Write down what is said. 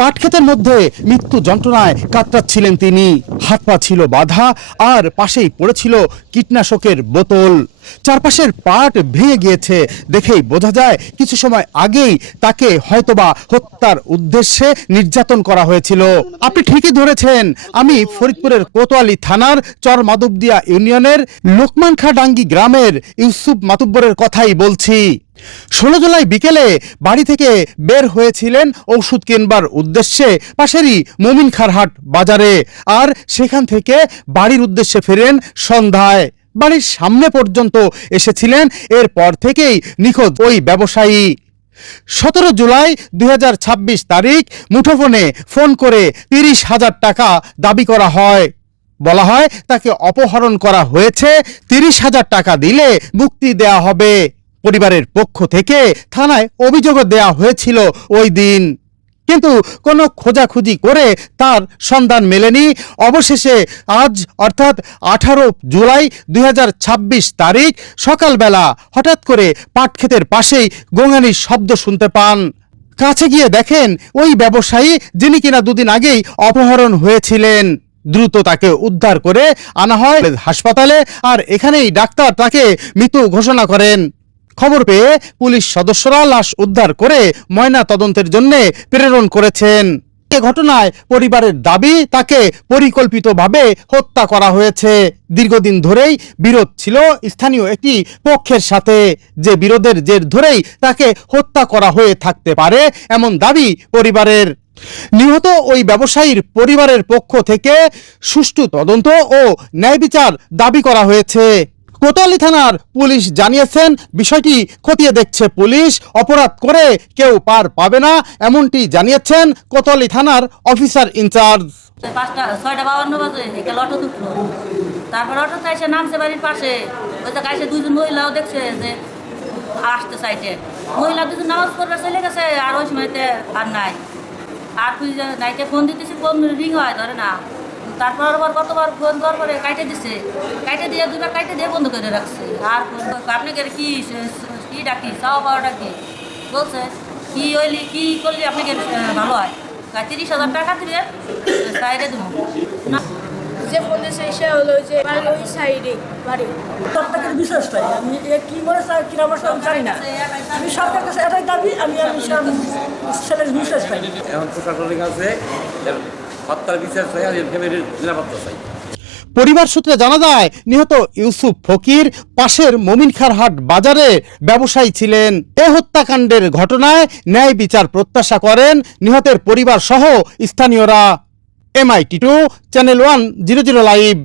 পাটক্ষেতের মধ্যে মৃত্যু যন্ত্রণায় কাতরাচ্ছিলেন তিনি। হাত পা ছিল বাঁধা আর পাশেই পড়েছিল কীটনাশকের বোতল। চারপাশের পাট ভেঙে গিয়েছে দেখেই বোঝা যায় কিছু সময় আগেই তাকে হয়তোবা হত্যার উদ্দেশ্যে নির্যাতন করা হয়েছিল। আপনি ঠিকই ধরেছেন, আমি ফরিদপুরের কোতোয়ালি থানার চর মাধবদিয়া ইউনিয়নের লোকমানখাডাঙ্গি গ্রামের ইউসুফ মাতুব্বরের কথাই বলছি। 16 জুলাই বিকেলে বাড়ি থেকে বের হয়েছিলেন ওষুধ কিনবার উদ্দেশ্যে পাশেরই মোমিনখারহাট বাজারে, আর সেখান থেকে বাড়ির উদ্দেশ্যে ফেরেন সন্ধ্যায়। বাড়ির সামনে পর্যন্ত এসেছিলেন, এরপর থেকেই নিখোঁজ ওই ব্যবসায়ী। 17 জুলাই 2026 তারিখ মুঠোফোনে ফোন করে 30,000 টাকা দাবি করা হয়। বলা হয় তাকে অপহরণ করা হয়েছে, 30,000 টাকা দিলে মুক্তি দেয়া হবে। পরিবারের পক্ষ থেকে থানায় অভিযোগও দেয়া হয়েছিল ওই দিন, কিন্তু কোনো খোঁজাখুঁজি করে তার সন্ধান মেলেনি। অবশেষে আজ অর্থাৎ 18 জুলাই 2026 তারিখ সকালবেলা হঠাৎ করে পাটক্ষেতের পাশেই গোঙানির শব্দ শুনতে পান। কাছে গিয়ে দেখেন ওই ব্যবসায়ী, যিনি কিনা দুদিন আগেই অপহরণ হয়েছিলেন। দ্রুত তাকে উদ্ধার করে আনা হয় হাসপাতালে, আর এখানেই ডাক্তার তাকে মৃত ঘোষণা করেন। খবর পেয়ে পুলিশ সদস্যরা লাশ উদ্ধার করে ময়না তদন্তের জন্য প্রেরণ করেছেন। এ ঘটনায় পরিবারের দাবি তাকে পরিকল্পিতভাবে হত্যা করা হয়েছে। দীর্ঘদিন ধরেই বিরোধ ছিল স্থানীয় একটি পক্ষের সাথে, যে বিরোধের জের ধরেই তাকে হত্যা করা হয়ে থাকতে পারে এমন দাবি পরিবারের। নিহত ওই ব্যবসায়ীর পরিবারের পক্ষ থেকে সুষ্ঠু তদন্ত ও ন্যায় বিচার দাবি করা হয়েছে। কোতোয়ালি থানার পুলিশ জানিয়েছেন, বিষয়টি খতিয়ে দেখছে পুলিশ, অপরাধ করে কেউ পার পাবে না এমনটি জানিয়েছেন কোতোয়ালি থানার অফিসার ইনচার্জ। 6:52 বাজে একে অটো ঢুকলো, তারপর অটোতে এসে নামছে বাড়ির পাশে। ওই জায়গায় এসে দুজন মহিলাও দেখছে যে আসতে চাইতে, মহিলা দুজন নামাজ পড়বে চলে গেছে, আর ওই সময়তে আর নাই। আর তুই নাইটে ফোন দিতেছি, ফোন রিং হয় ধরে না। তারপর আবার কতবার ফোন দেওয়ার পরে কাইটে দিছে, কাইটে দিয়ে দুবার কাইটে দিয়ে বন্ধ করে রাখছে। আর আপনাকে কি কি ডাকি, চাওয়া পাওয়া ডাকি বলছে কি হইলি কি করলি আপনাকে ভালো হয়, 30,000 টাকা দিলে সাইডে দেবো না। যে ফোন দিয়েছে সে হলো যে ওই সাইডে বাড়ি। সরকারের বিশ্বাস পাই আমি, কি মনে চাই কিনা আমার সব জানি না। আমি সরকারের কাছে এটাই দাবি, আমি ছেলের বিশ্বাস পাই। এখন প্রশাসনের কাছে হত্যার বিচার চাই, আর ফ্যামিলির নিরাপত্তা চাই। পরিবার সূত্রে জানা যায়, নিহত ইউসুফ ফকির পাশের মোমিনখারহাট বাজারে ব্যবসায়ী ছিলেন। এ হত্যাকাণ্ডের ঘটনায় ন্যায় বিচার প্রত্যাশা করেন নিহতের পরিবার সহ স্থানীয়রা। MIT2 channel 1 00 live.